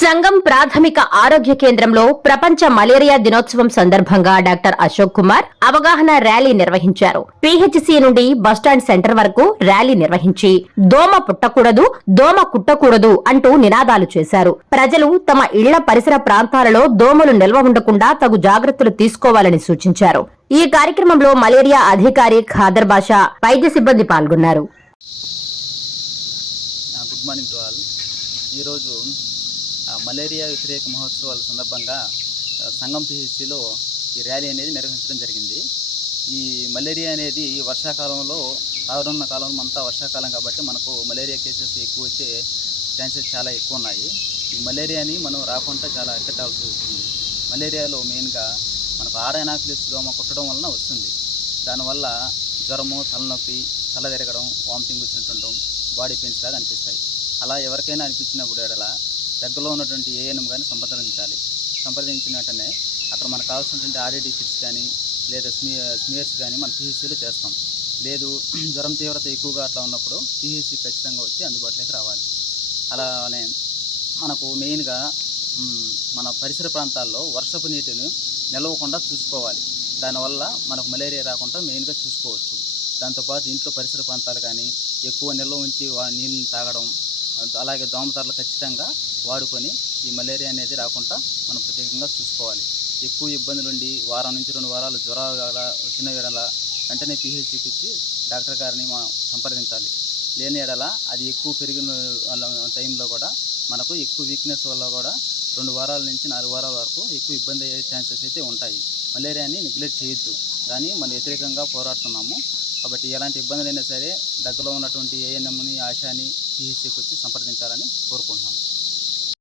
సంఘం ప్రాథమిక ఆరోగ్య కేంద్రంలో ప్రపంచ మలేరియా దినోత్సవం సందర్భంగా డాక్టర్ అశోక్ కుమార్ అవగాహన ర్యాలీ నిర్వహించారు. పిహెచ్సి నుండి బస్టాండ్ సెంటర్ వరకు ర్యాలీ నిర్వహించి దోమ పుట్టకూడదు దోమ కుట్టకూడదు అంటూ నినాదాలు చేశారు. ప్రజలు తమ ఇళ్ళ పరిసర ప్రాంతాలలో దోమలు నిల్వ ఉండకుండా తగు జాగ్రత్తలు తీసుకోవాలని సూచించారు. ఈ కార్యక్రమంలో మలేరియా అధికారి ఖాదర్ బాషా వైద్య సిబ్బంది పాల్గొన్నారు. Good morning to all. ఈరోజు మలేరియా వ్యతిరేక మహోత్సవాల సందర్భంగా సంగం పిహెచ్సిలో ఈ ర్యాలీ అనేది నిర్వహించడం జరిగింది. ఈ మలేరియా అనేది ఈ వర్షాకాలంలో రానున్న కాలంలో అంతా వర్షాకాలం కాబట్టి మనకు మలేరియా కేసెస్ ఎక్కువ వచ్చే ఛాన్సెస్ చాలా ఎక్కువ ఉన్నాయి. ఈ మలేరియాని మనం రాకుండా చాలా అరికట్టాల్సి వస్తుంది. మలేరియాలో మెయిన్గా మనకు ఆడైనాఫిలిస్ దోమ కుట్టడం వలన వస్తుంది. దానివల్ల జ్వరము తలనొప్పి తల తిరగడం వామిటింగ్ వచ్చినట్టుండడం బాడీ పెయిన్స్ లాగా అనిపిస్తాయి. అలా ఎవరికైనా అనిపించినప్పుడు ఎడలా దగ్గరలో ఉన్నటువంటి ఏఎన్ఎం కానీ సంప్రదించాలి. సంప్రదించిన వెంటనే అక్కడ మనకు కావాల్సినటువంటి ఆర్ఈడి కిట్స్ కానీ లేదా స్మి స్మియర్స్ కానీ మన పిహెచ్సిలో చేస్తాం. లేదు జ్వరం తీవ్రత ఎక్కువగా అట్లా ఉన్నప్పుడు పిహెచ్సి ఖచ్చితంగా వచ్చి అందుబాటులోకి రావాలి. అలానే మనకు మెయిన్గా మన పరిసర ప్రాంతాల్లో వర్షపు నీటిని నిలవకుండా చూసుకోవాలి. దానివల్ల మనకు మలేరియా రాకుండా మెయిన్గా చూసుకోవచ్చు. దాంతోపాటు ఇంట్లో పరిసర ప్రాంతాలు కానీ ఎక్కువ నిల్వ ఉంచి వా నీళ్ళని తాగడం అలాగే దోమతరలు ఖచ్చితంగా వాడుకొని ఈ మలేరియా అనేది రాకుండా మనం ప్రత్యేకంగా చూసుకోవాలి. ఎక్కువ ఇబ్బందులు ఉండి వారం నుంచి రెండు వారాలు జ్వరాలు వచ్చిన ఎడల వెంటనే పిహెచ్ చూపించి డాక్టర్ గారిని మనం సంప్రదించాలి. లేని ఎడల అది ఎక్కువ పెరిగిన వాళ్ళ టైంలో కూడా మనకు ఎక్కువ వీక్నెస్ వల్ల కూడా రెండు వారాల నుంచి నాలుగు వారాల వరకు ఎక్కువ ఇబ్బంది అయ్యే ఛాన్సెస్ అయితే ఉంటాయి. మలేరియాని నెగ్లెక్ట్ చేయొద్దు. కానీ మనం వ్యతిరేకంగా పోరాడుతున్నాము. కాబట్టి ఎలాంటి ఇబ్బందులైనా సరే దగ్గరలో ఉన్నటువంటి ఏఎన్ఎంని ఆశాని పిహెచ్సికి వచ్చి సంప్రదించాలని కోరుకుంటున్నాము.